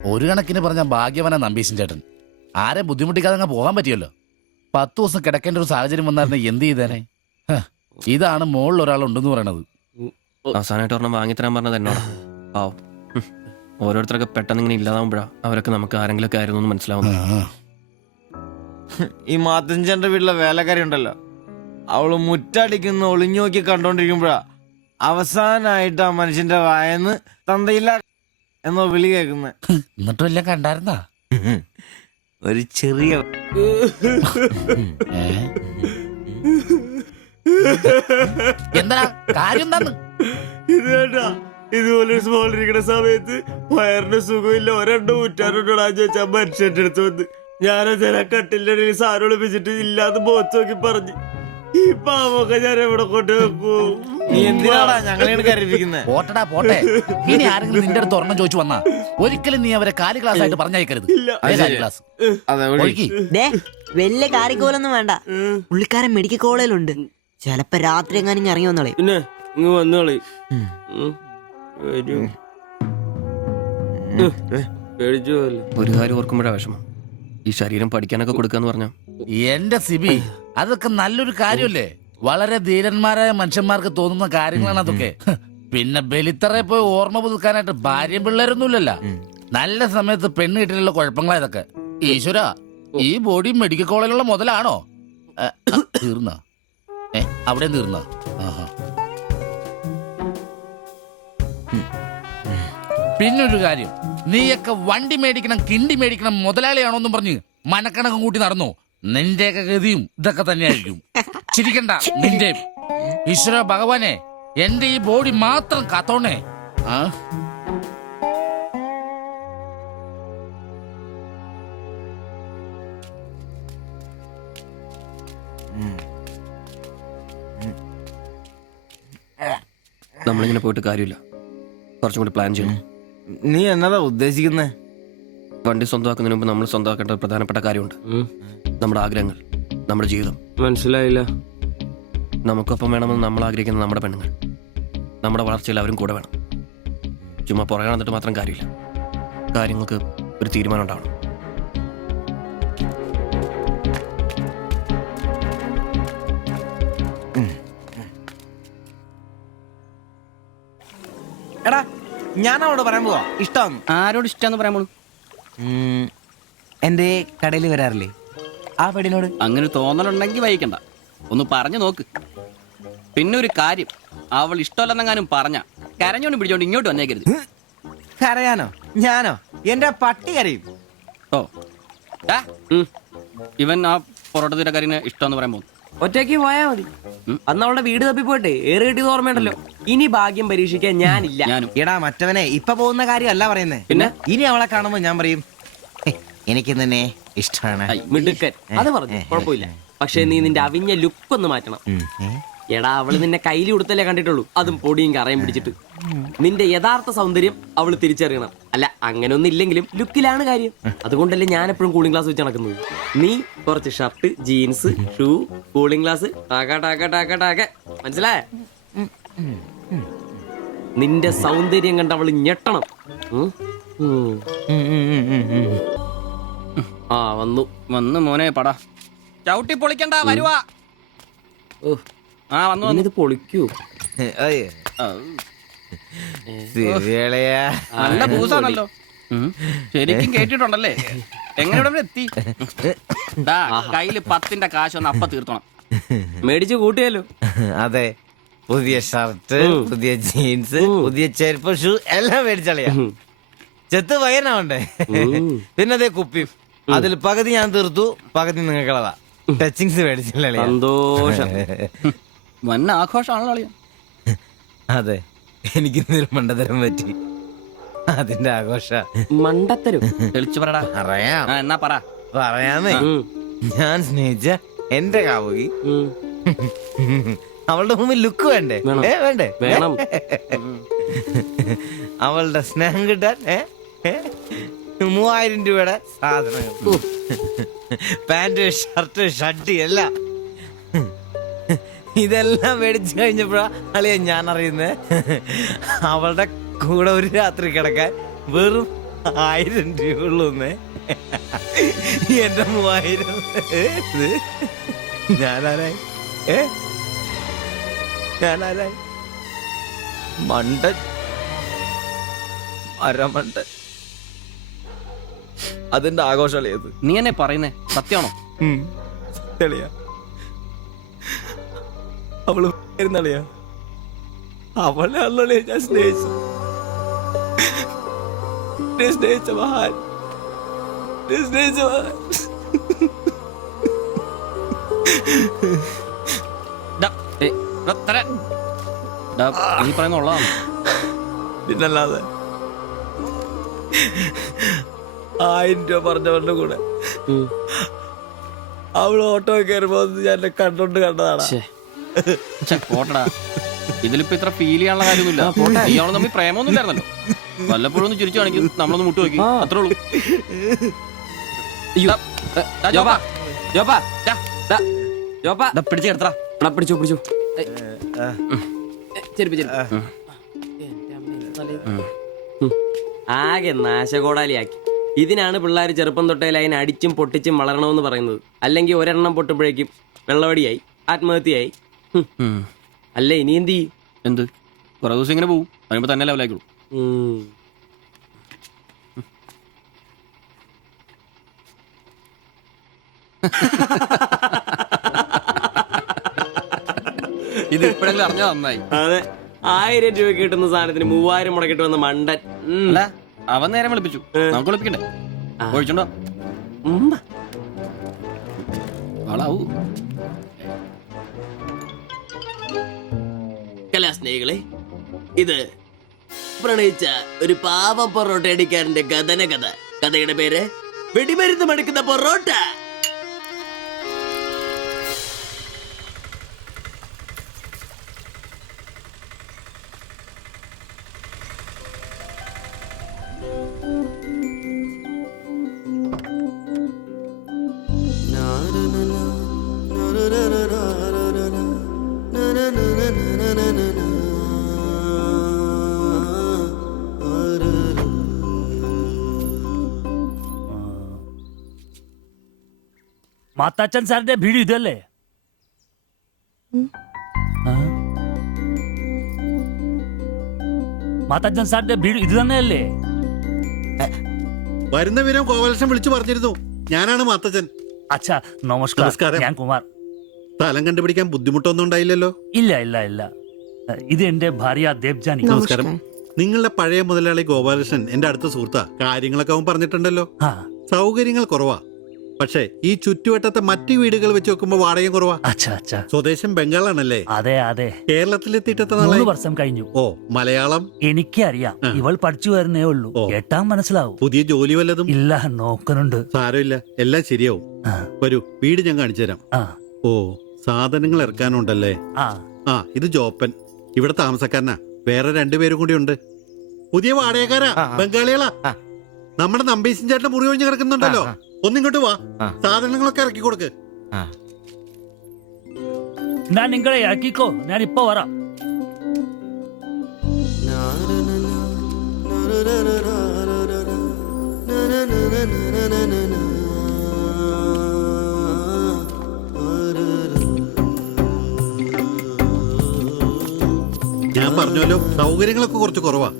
ഒരു കണക്കിന് പറഞ്ഞ ഭാഗ്യവനാ നമ്പീശൻ ചേട്ടൻ. ആരെ ബുദ്ധിമുട്ടിക്കാതെ അങ്ങ് പോകാൻ പറ്റിയല്ലോ. 10 ദിവസം കിടക്കേണ്ട ഒരു സാഹചര്യം വന്നായിരുന്നു എന്ത് ചെയ്തേനെ. ഇതാണ് മോളിൽ ഒരാളുണ്ടെന്ന് പറയണത്. അവസാനമായിട്ട് ഒരെണ്ണം വാങ്ങിത്തരാൻ പറഞ്ഞത് എന്നോട്. ആവും ഓരോരുത്തരൊക്കെ പെട്ടെന്ന് ഇങ്ങനെ ഇല്ലാതാവുമ്പോഴാ അവരൊക്കെ നമുക്ക് ആരെങ്കിലൊക്കെ ആയിരുന്നു എന്ന് മനസ്സിലാവുന്നു. ഈ മാത്തഞ്ചന്റെ വീട്ടിലെ വേലക്കാരി ഉണ്ടല്ലോ, അവള് മുറ്റടിക്കുന്ന ഒളിഞ്ഞു നോക്കി കണ്ടോണ്ടിരിക്കുമ്പോഴാ അവസാനായിട്ട് ആ മനുഷ്യന്റെ വായന്ന് തന്തയില്ല എന്നോ വിളി കേൾക്കുന്നത്. എന്നിട്ടും എല്ലാം കണ്ടായിരുന്നാ? ഒരു ചെറിയ എന്താ കാര്യം? എന്താന്ന് ഇത് കേട്ടാ, ഇതുപോലെ സ്മോൾ ഇരിക്കുന്ന സമയത്ത് വയറിന് സുഖമില്ല, ഒരെണ്ണം ഊറ്റാറുണ്ടോടാന്ന് ചോദിച്ചാ മനുഷ്യന്റെ അടുത്ത് വന്ന് ഞാനതിന കട്ടിലിന്റെ ഇടയിൽ സാരം ഒളിപ്പിച്ചിട്ട് ഇല്ലാതെ ബോത്ത് നോക്കി പറഞ്ഞു. ഈ പാവൊക്കെ ഞാൻ എവിടെ കൊണ്ട് വെക്കൂ? നീ എന്തിനാടാ ഞങ്ങളെയാണ് കരയിപ്പിക്കുന്നത്? പോട്ടടാ പോട്ടെ. ഇനി ആരെങ്കിലും നിന്റെ അടുത്ത് ഒരെണ്ണം ചോദിച്ചു വന്നാ ഒരിക്കലും നീ അവരെ കാലി ക്ലാസ് ആയിട്ട് പറഞ്ഞയക്കരുത്. ക്ലാസ് വലിയ കാരിക്കോലൊന്നും വേണ്ട. പുള്ളിക്കാരൻ മെഡിക്കൽ കോളേജിലുണ്ട്. ചിലപ്പോ രാത്രി എങ്ങാനും ഇറങ്ങി വന്നോളെ. പിന്നെ ഇങ്ങ് വന്നോളി. പേടിച്ചു പോയല്ലേ. ഒരു കാര്യം ഓർക്കുമ്പോഴാ വിഷമം. ഈ ശരീരം പഠിക്കാനൊക്കെ കൊടുക്കാന്ന് പറഞ്ഞാ എന്റെ സിബി, അതൊക്കെ നല്ലൊരു കാര്യമല്ലേ? വളരെ ധീരന്മാരായ മനുഷ്യന്മാർക്ക് തോന്നുന്ന കാര്യങ്ങളാണ് അതൊക്കെ. പിന്നെ ബലിത്തറയെ പോയി ഓർമ്മ പുതുക്കാനായിട്ട് ഭാര്യയും പിള്ളേരൊന്നുമില്ലല്ലോ. നല്ല സമയത്ത് പെണ്ണ് കിട്ടിയുള്ള കുഴപ്പങ്ങളാ ഇതൊക്കെ. ഈശ്വര, ഈ ബോഡി മെഡിക്കൽ കോളേജിലുള്ള മുതലാണോ? തീർന്ന അവിടെ തീർന്ന. പിന്നൊരു കാര്യം, നീയൊക്കെ വണ്ടി മേടിക്കണം, കിണ്ടി മേടിക്കണം, മുതലാളിയാണോന്നും പറഞ്ഞ് മനക്കണക്കും കൂട്ടി നടന്നു. നിന്റെയൊക്കെ ഗതിയും ഇതൊക്കെ തന്നെയായിരിക്കും. ചിരിക്കണ്ട നിന്റെ. ഈശ്വര ഭഗവാനെ, എന്റെ ഈ ബോഡി മാത്രം കാത്തോണേ. നമ്മളിങ്ങനെ പോയിട്ട് കാര്യമില്ല. കുറച്ചും കൂടി പ്ലാൻ ചെയ്യണം. നീ എന്നതാ ഉദ്ദേശിക്കുന്നേ? വണ്ടി സ്വന്തമാക്കുന്നതിന് മുമ്പ് നമ്മൾ സ്വന്തമാക്കേണ്ട ഒരു പ്രധാനപ്പെട്ട കാര്യമുണ്ട്. നമ്മുടെ ആഗ്രഹങ്ങൾ, നമ്മുടെ ജീവിതം. മനസ്സിലായില്ല. നമുക്കൊപ്പം വേണമെന്ന് നമ്മൾ ആഗ്രഹിക്കുന്ന നമ്മുടെ പെണ്ണുങ്ങൾ. നമ്മുടെ വളർച്ചയിൽ അവരും കൂടെ വേണം. ചുമ്മാ പുറകെ നടന്നിട്ട് മാത്രം കാര്യമില്ല. കാര്യങ്ങൾക്ക് ഒരു തീരുമാനം ഉണ്ടാവണം. എടാ, ഞാൻ അവളോട് പറയാൻ പോവാ ഇഷ്ടം. ആരോട് ഇഷ്ടമെന്ന് പറയാൻ പോണു? എന്റെ കടയിൽ വരാറില്ലേ ആ പെടിനോട്? അങ്ങനെ തോന്നലുണ്ടെങ്കിൽ വൈകണ്ട, ഒന്ന് പറഞ്ഞു നോക്ക്. പിന്നെ ഒരു കാര്യം, അവൾ ഇഷ്ടമല്ലെന്നെങ്ങാനും പറഞ്ഞ കരഞ്ഞോണ്ട് പിടിച്ചോണ്ട് ഇങ്ങോട്ട് വന്നേക്കരുത്. കരയാനോ? ഞാനോ? എന്റെ പട്ടി കരയും. ഓ ഇവൻ ആ പൊറോട്ട തീരക്കാരിനെ ഇഷ്ടമെന്ന് പറയാൻ പോകുന്നു. ഒറ്റയ്ക്ക് പോയാ മതി. അന്ന് അവളുടെ വീട് തപ്പി പോട്ടെ, ഏറെ കിട്ടിയത് ഓർമ്മയുണ്ടല്ലോ. ഇനി ഭാഗ്യം പരീക്ഷിക്കാൻ ഞാനില്ല. ഞാനും. എടാ മറ്റവനെ, ഇപ്പൊ പോകുന്ന കാര്യമല്ല പറയുന്നേ. പിന്നെ ഇനി അവളെ കാണുമ്പോ ഞാൻ പറയും എനിക്ക് തന്നെ ഇഷ്ടമാണ്. മിടുക്കൻ, അത് പറഞ്ഞു കുഴപ്പമില്ല. പക്ഷെ നീ നിന്റെ അവിഞ്ഞ ലുക്ക് ഒന്ന് മാറ്റണം. എടാ, അവള് നിന്നെ കയ്യിൽ കൊടുത്തല്ലേ കണ്ടിട്ടുള്ളൂ, അതും പൊടിയും കറയും പിടിച്ചിട്ട്. നിന്റെ യഥാർത്ഥ സൗന്ദര്യം അവള് തിരിച്ചറിയണം. അല്ല, അങ്ങനെ ഒന്നും ഇല്ലെങ്കിലും ലുക്കിലാണ് കാര്യം. അതുകൊണ്ടല്ലേ ഞാൻ എപ്പോഴും കൂളിംഗ് ഗ്ലാസ് വെച്ച് നടക്കുന്നത്. നീ കുറച്ച് shirt, jeans, shoe, cooling glass, മനസ്സിലായ? നിന്റെ സൗന്ദര്യം കണ്ട് അവള് ഞെട്ടണം. ആ വന്നു വന്ന് മോനെ പടാ ചവിട്ടി പൊളിക്കണ്ട, വരുവാ. ആ വന്നു വന്നു. ഇത് പൊളിക്കൂ. നല്ല പൂസാണല്ലോ. ശരിക്കും കേട്ടിട്ടുണ്ടല്ലേ? എങ്ങനെ ഇവിടെ എത്തി? കയ്യില് 10ന്റെ കാശൊന്ന് അപ്പ തീർത്തണം. മേടിച്ചു കൂട്ടിയല്ലോ. അതെ, പുതിയ ഷർട്ട്, പുതിയ ജീൻസ്, പുതിയ ചെരുപ്പ്, ഷൂ എല്ലാം മേടിച്ചളയാ. ചെത്ത് പയ്യനാവണ്ടേ? പിന്നെ അതേ കുപ്പി, അതിൽ പകുതി ഞാൻ തീർത്തു, പകുതി നിങ്ങൾക്കുള്ളതാ. ടച്ചിങ്സ് മേടിച്ചില്ലേ? സന്തോഷം. വന്ന ആഘോഷമാണല്ലോ അളിയാ. അതെ, എനിക്ക് ഇന്നൊരു മണ്ടത്തരം പറ്റി, അതിന്റെ ആഘോഷ. മണ്ടത്തരും തെളിച്ചു പറടാ. അറിയാം. എന്നാ പറ. പറയാമേ. ഞാൻ സ്നേഹിച്ച എന്റെ കാമുകി അവളുടെ മുമ്പിൽ ലുക്ക് വേണ്ടേ? വേണ്ടേ? വേണം. അവളുടെ സ്നേഹം കിട്ടാൻ 3000 രൂപയുടെ സാധനങ്ങൾ, പാന്റ്, ഷർട്ട്, ഷഡ്ഡി എല്ലാം. ഇതെല്ലാം മേടിച്ചു കഴിഞ്ഞപ്പോഴാ അളിയ ഞാൻ അറിയുന്നത് അവളുടെ കൂടെ ഒരു രാത്രി കിടക്കാൻ വെറും 1000 രൂപയുള്ളൂന്നേ. എന്റെ 3000. ഞാനാരായി? ഞാനാരായി? മണ്ടൻ, മരമണ്ടൻ. അതിന്റെ ആഘോഷമല്ലേത്? നീ എന്നെ പറയുന്നേ സത്യമാണോ? തെളിയാ അവള് ളിയാ അവളെ അല്ലേ ഞാൻ സ്നേഹിച്ചു. സ്നേഹിച്ച മഹാൻ, സ്നേഹിച്ച മഹാൻ. ഡാ, ഏയ്, ഡാ, തരാൻ. ഡാ, നീ പറയുന്ന ഉള്ളതാണ്. പിന്നല്ലാതെ 1000 രൂപ പറഞ്ഞവരുടെ കൂടെ അവള് ഓട്ടോ കയറുമ്പോ ഞാൻ എന്നെ കണ്ടോണ്ട് കണ്ടതാണ്. ഛെ, പോട്ടടാ. ഇതിലിപ്പോ ഇത്ര ഫീൽ ചെയ്യാനുള്ള കാര്യമൊന്നുമില്ല. ഇയാള് തമ്മിൽ പ്രേമൊന്നും ഇല്ലായിരുന്നല്ലോ. വല്ലപ്പോഴും ഒന്ന് ചിരിച്ചു കാണിക്കും, നമ്മളൊന്ന് മുട്ടു നോക്കി, അത്രേ ഉള്ളൂ. അയ്യോ. ജോപ്പാ, ജോപ്പാ, ഡാ, ജോപ്പാ. ഡാ, പിടിച്ച് കിടത്തടാ. എടാ, പിടിച്ചോ പിടിച്ചോ. ചെരുപ്പ് ചെരുപ്പ്. ആകെ നാശകോടാലിയാക്കി. ഇതിനാണ് പിള്ളേർ ചെറുപ്പം തൊട്ടേ ലൈൻ അടിച്ചും പൊട്ടിച്ചും വളരണമെന്ന് പറയുന്നത്. അല്ലെങ്കിൽ ഒരെണ്ണം പൊട്ടുമ്പോഴേക്കും വെള്ളവടിയായി, ആത്മഹത്യയായി. അല്ല, ഇനി എന്ത് ചെയ്യും? എന്ത് കുറെ ദിവസം ഇങ്ങനെ പോവും, കഴിയുമ്പോ തന്നെ ലെവലായിക്കോളൂ. ഇത് ഇപ്പോഴെങ്കിലും അറിഞ്ഞാ നന്നായി. അതെ, 1000 രൂപ കിട്ടുന്ന സാധനത്തിന് 3000 മുടക്കിട്ട് വന്ന മണ്ടൻ. അല്ല, അവൻ നേരം വിളിപ്പിച്ചു, നമുക്ക് വിളിപ്പിക്കണ്ടേ? ഒഴിച്ചുണ്ടോ? ആളാവൂ. കലാസ്നേഹികളെ, ഇത് പ്രണയിച്ച ഒരു പാവം പൊറോട്ട അടിക്കാരന്റെ കഥന കഥ. കഥയുടെ പേര് വെടിമരുന്ന് മടുക്കുന്ന പൊറോട്ട. മാത്താച്ചൻ സാറിന്റെ വീട് ഇതല്ലേ? മാത്താച്ചൻ സാറിന്റെ വീട് ഇത് തന്നെയല്ലേ? വരുന്ന വിവരം ഗോപാലകൃഷ്ണൻ വിളിച്ചു പറഞ്ഞിരുന്നു. ഞാനാണ് മാത്തച്ഛൻ. അച്ഛാ നമസ്കാരം. നമസ്കാരം. ഞാൻ കുമാർ. സ്ഥലം കണ്ടുപിടിക്കാൻ ബുദ്ധിമുട്ടൊന്നും ഉണ്ടായില്ലല്ലോ? ഇല്ല ഇല്ല ഇല്ല. ഇത് എന്റെ ഭാര്യ ദേവ്ജാനി. നമസ്കാരം. നിങ്ങളുടെ പഴയ മുതലാളി ഗോപാലകൃഷ്ണൻ എന്റെ അടുത്ത സുഹൃത്താ. കാര്യങ്ങളൊക്കെ അവൻ പറഞ്ഞിട്ടുണ്ടല്ലോ. ആ, സൗകര്യങ്ങൾ കുറവാ, പക്ഷേ ഈ ചുറ്റുവട്ടത്തെ മറ്റു വീടുകൾ വെച്ച് നോക്കുമ്പോ വാടകയും കുറവാ. അച്ഛാ അച്ഛാ. സ്വദേശം ബംഗാളാണല്ലേ? അതെ അതെ. കേരളത്തിലെത്തിയിട്ട് എത്ര 3 നാളായി? വർഷം കഴിഞ്ഞു. ഓ, മലയാളം എനിക്കറിയാം. ഇവൾ പഠിച്ചു വരുന്നേ ഉള്ളൂ. ഓ. കേട്ടാ മനസ്സിലാവും. പുതിയ ജോലി വല്ലതും? ഇല്ല, നോക്കുന്നുണ്ട്. സാരമില്ല, എല്ലാം ശരിയാവും. ആ, വരൂ, വീട് ഞാൻ കാണിച്ചു തരാം. ആ, ഓ, സാധനങ്ങൾ ഇറക്കാനുണ്ടല്ലേ? ആ. ആ, ഇത് ജോപ്പൻ, ഇവിടെ താമസക്കാരനാ. വേറെ 2 പേരും കൂടി ഉണ്ട്. പുതിയ വാടകക്കാരാ, ബംഗാളികളാ. നമ്മുടെ നമ്പീശൻ ചേട്ടൻ മുറി ഒഴിഞ്ഞ് കിടക്കുന്നുണ്ടല്ലോ. ഒന്നിങ്ങോട്ട് വാ, സാധനങ്ങളൊക്കെ ഇറക്കി കൊടുക്ക്. ഞാൻ നിങ്ങളെ ഇറക്കിക്കോ, ഞാൻ ഇപ്പൊ വരാം. ഞാൻ പറഞ്ഞല്ലോ, സൗകര്യങ്ങളൊക്കെ കുറച്ച് കുറവാ.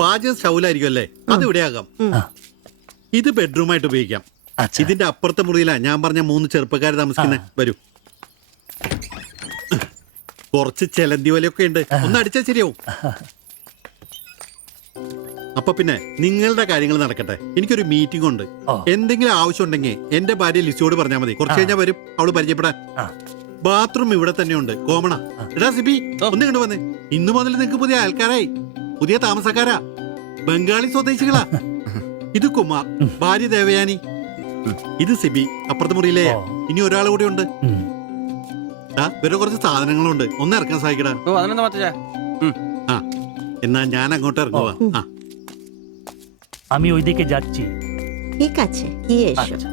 പാചകം സ്റ്റൗലായിരിക്കും അല്ലേ? അത് ഇവിടെ ആകാം. ഇത് ബെഡ്റൂമായിട്ട് ഉപയോഗിക്കാം. അച്ഛാ. ഇതിന്റെ അപ്പുറത്തെ മുറിയിലാ ഞാൻ പറഞ്ഞ 3 ചെറുപ്പക്കാർ താമസിക്കുന്നത്. വരൂ. കുറച്ച് ചെലന്തി വലയൊക്കെ ഉണ്ട്, ഒന്ന് അടിച്ചാൽ ശരിയാവും. അപ്പൊ പിന്നെ നിങ്ങളുടെ കാര്യങ്ങൾ നടക്കട്ടെ. എനിക്കൊരു മീറ്റിംഗ് ഉണ്ട്. എന്തെങ്കിലും ആവശ്യം ഉണ്ടെങ്കിൽ എന്റെ ഭാര്യ ലിസിയോട് പറഞ്ഞാൽ മതി. കുറച്ച് കഴിഞ്ഞാൽ വരും അവള് പരിചയപ്പെടാൻ. ബാത്റൂം ഇവിടെ തന്നെയുണ്ട്, കോമണ. എടാ സിബി, ഒന്ന് കണ്ടു വന്നേ. ഇന്നു മുതൽ നിങ്ങൾക്ക് പുതിയ ആൾക്കാരായി, പുതിയ താമസക്കാരാ, ബംഗാളി സ്വദേശികളാ. ഇത് കുമാർ, ഭാര്യ ദേവയാനി. ഇത് സിബി, അപ്പുറത്തെ മുറിയിലെ. ഇനി ഒരാൾ കൂടി ഉണ്ട്. വേറെ കുറച്ച് സാധനങ്ങളുണ്ട്, ഒന്ന് ഇറക്കാൻ സഹായിക്കടാ. ആ, എന്നാ ഞാൻ അങ്ങോട്ട് ഇറങ്ങുവാ. আমি ওইদিকে যাচ্ছি। ঠিক আছে, গিয়ে এসো। আচ্ছা।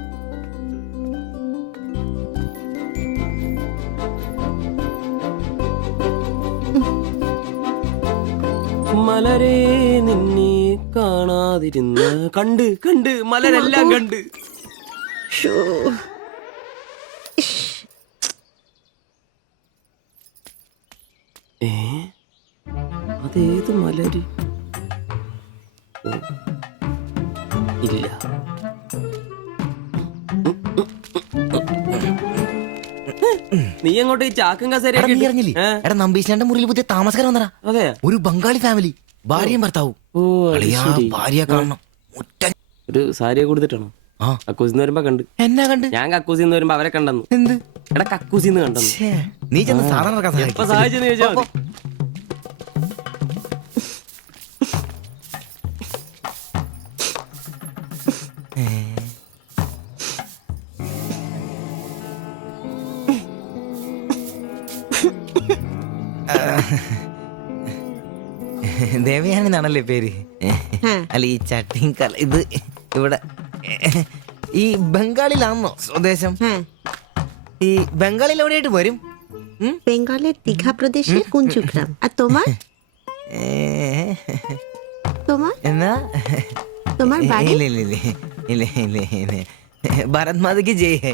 മലരേ നിന്നെ കാണാതിരുന്ന കണ്ട് കണ്ട് മലരെല്ലാം കണ്ട്. ഷോ. ഏ അതേത് മലര്? ഓ, ഇല്ല. നീ അങ്ങോട്ട് ഈ ചാക്കും കസേരയൊക്കെ നീ ഇട്ട്- അറിഞ്ഞില്ലേ ഏ? എടാ നമ്പീശാന്റെ മുറിയിൽ പുതിയ താമസക്കാരൻ വന്നടാ. അതെ. ഒരു ബംഗാളി ഫാമിലി, ഭാര്യയും ഭർത്താവും. ഓ അത് അളിയാ, ശരി. ഭാര്യയെ കാണണം. ഒറ്റ ഒരു സാരിയെ കൊടുത്തിട്ടാണോ? ആ. കക്കൂസിന്ന് വരുമ്പോ കണ്ട്. എന്നാ കണ്ട്? ഞാൻ കക്കൂസിന്ന് വരുമ്പോ അവരെ കണ്ടെന്നു. എന്ത്? എടാ കക്കൂസിന്ന് കണ്ടെന്നു. ഛേ, നീ ചെന്ന് സാധനം ഇറക്കാൻ എപ്പോ സഹായിക്ക്. സഹായിച്ചെന്ന് ചോദിച്ചാ മതി. ദേവയാനി എന്നാണല്ലേ പേര്? അല്ല ഈ ചട്ടിയും കല ഇത് ഇവിടെ ഈ ബംഗാളിലാണോ സ്വദേശം? ഈ ബംഗാളിൽ എവിടെയായിട്ട് വരും? বেঙ্গলের দীঘা প্রদেশের কুঞ্জুগ্রাম। আর তোমার তোমার എന്നാ তোমার বাড়ি? ഇല്ല ഇല്ല ഇല്ല ഇല്ല ഇല്ല ഇല്ല ഭാരത് മാതയ്ക്ക് ജയ്.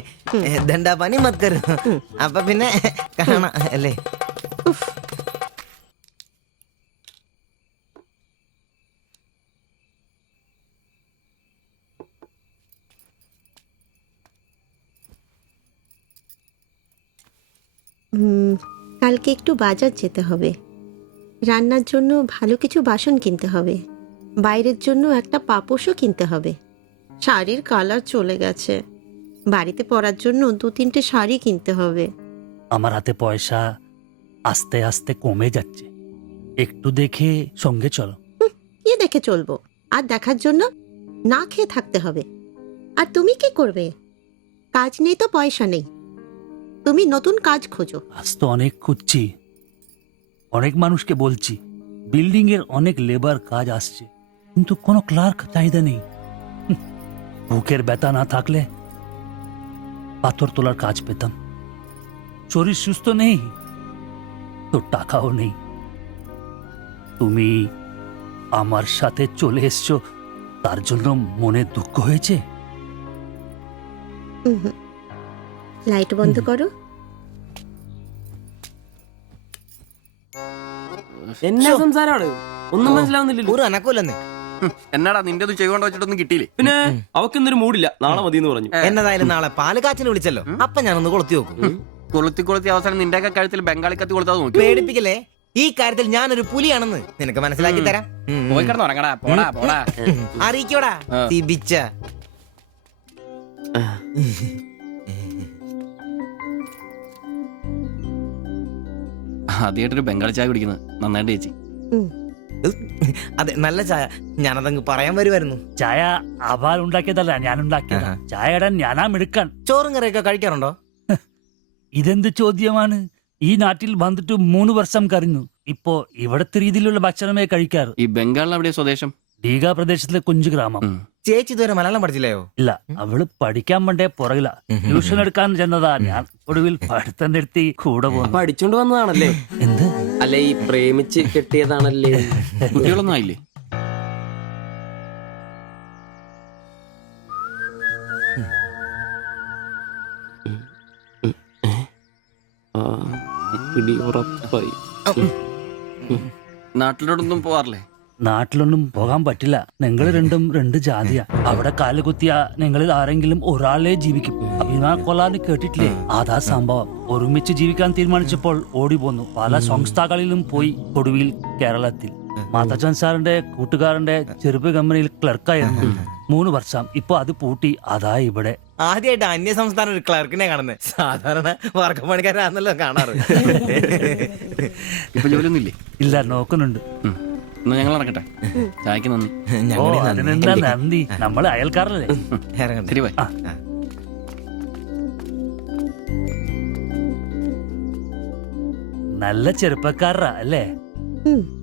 ദണ്ഡാപാനി മത് കരു. അപ്പൊ പിന്നെ കാണാം അല്ലേ? কালকে একটু বাজার যেতে হবে, রান্নার জন্য ভালো কিছু বাসন কিনতে হবে, বাইরের জন্য একটা পাপোশও কিনতে হবে। শাড়ির কালার চলে গেছে, বাড়িতে পরার জন্য 2-3টে শাড়ি কিনতে হবে। আমার হাতে পয়সা আস্তে আস্তে কমে যাচ্ছে, একটু দেখে সঙ্গে চলো। কি দেখে চলবো? আর দেখার জন্য না খেয়ে থাকতে হবে। আর তুমি কি করবে? কাজ নেই তো পয়সা নেই, তুমি নতুন কাজ খোঁজো। আজ তো অনেক খুঁজছি, অনেক মানুষকে বলছি, বিল্ডিং এর অনেক লেবার কাজ আসছে, কিন্তু কোনো ক্লার্ক চাহিদা নেই। বুকের ব্যথা না থাকলে পাথর তোলার কাজ পেতাম। শরীর সুস্থ নেই তো টাকাও নেই। তুমি আমার সাথে চলে এসছো, তার জন্য মনে দুঃখ হয়েছে? লাইট বন্ধ করো। എന്നാ സംസാരമാണ്? ഒന്നും മനസ്സിലാവുന്നില്ലല്ലോ. ഒരു അനക്കൂലെന്ന്. എന്നാടാ നിന്റെ ഒന്നും ചെയ്തുകൊണ്ട് വെച്ചിട്ടൊന്നും കിട്ടിയില്ലേ? പിന്നെ അവക്കൊന്നൊരു മൂടില്ല, നാളെ മതി എന്ന് പറഞ്ഞു. എന്നതായാലും നാളെ പാല് കാച്ചിന് വിളിച്ചല്ലോ, അപ്പൊ ഞാനൊന്ന് കൊളുത്തി നോക്കും. കൊളുത്തി അവസാനം നിന്റെയൊക്കെ കഴുത്തിൽ ബംഗാളി കത്തി കൊടുത്താൽ നോക്കി. പേടിപ്പിക്കല്ലേ, ഈ കാര്യത്തിൽ ഞാനൊരു പുലിയാണെന്ന് നിനക്ക് മനസ്സിലാക്കി തരാം. പോയി കിടന്ന് ഉറങ്ങടാ, പോടാ പോടാ. അറിയിക്കോടാ തിബിച്ച. ആദ്യമായിട്ടൊരു ബംഗാളി ചായ കുടിക്കുന്നത് നന്നായിട്ട് ചേച്ചി. അതെ, നല്ല ചായ. ഞാനതങ്ങ് പറയാൻ വരുമായിരുന്നു. ചായ അപാൽ ഉണ്ടാക്കിയതല്ല, ഞാൻ ഉണ്ടാക്കിയത്. ചായ ഇടാൻ ഞാനാ മിടുക്കാൻ. ചോറും കറിയൊക്കെ കഴിക്കാറുണ്ടോ? ഇതെന്ത് ചോദ്യമാണ്? ഈ നാട്ടിൽ വന്നിട്ട് 3 വർഷം കഴിഞ്ഞു. ഇപ്പോ ഇവിടത്തെ രീതിയിലുള്ള ഭക്ഷണമേ കഴിക്കാറ്. ഈ ബംഗാളിൽ എവിടെയാ സ്വദേശം? ഡീഗ പ്രദേശത്തിലെ കുഞ്ചു ഗ്രാമം. ചേച്ചി ഇതുവരെ മലയാളം പഠിച്ചില്ലയോ? ഇല്ല, അവള് പഠിക്കാൻ വേണ്ടേ പുറകില. ട്യൂഷൻ എടുക്കാൻ ചെന്നതാ. ഞാൻ ഒടുവിൽ പഠിത്തം നിർത്തി കൂടെ പോന്നു. പഠിച്ചോണ്ട് വന്നതാണല്ലേ? എന്ത്? അല്ല, ഈ പ്രേമിച്ച് കെട്ടിയതാണല്ലേ? കുട്ടികളൊന്നും ആയില്ലേ? പിടി ഉറപ്പായി. നാട്ടിലോട്ടൊന്നും പോവാറില്ലേ? നാട്ടിലൊന്നും പോകാൻ പറ്റില്ല. നിങ്ങൾ രണ്ടും 2 ജാതിയാ. അവിടെ കാലുകുത്തിയ നിങ്ങളിൽ ആരെങ്കിലും ഒരാളെ ജീവിക്കും. അഭിമാന കൊല്ലാന്ന് കേട്ടിട്ടില്ലേ? അതാ സംഭവം. ഒരുമിച്ച് ജീവിക്കാൻ തീരുമാനിച്ചപ്പോൾ ഓടി പോന്നു. പല സംസ്ഥാകളിലും പോയി. ഒടുവിൽ കേരളത്തിൽ മാതജൻ സാറിന്റെ കൂട്ടുകാരന്റെ ചെറുപ്പ് കമ്പനിയിൽ ക്ലർക്കായിരുന്നു 3 വർഷം. ഇപ്പൊ അത് പൂട്ടി. അതാ ഇവിടെ. ആദ്യമായിട്ട് അന്യ സംസ്ഥാന ഒരു ക്ലർക്കിനെ കാണുന്നത്. സാധാരണ വർക്കപ്പണിക്കാരാണല്ലോ കാണാറ്. ഇപ്പൊ ജോലിയൊന്നും ഇല്ലേ? ഇല്ല, നോക്കുന്നുണ്ട്. എന്നാ ഞങ്ങൾ ഇറങ്ങട്ടെ. ചായക്ക് നന്ദി. ഓ, അതിനെന്താ നന്ദി, നമ്മള് അയൽക്കാരല്ലേ. ശരി ബൈ. നല്ല ചെറുപ്പക്കാരാ അല്ലേ?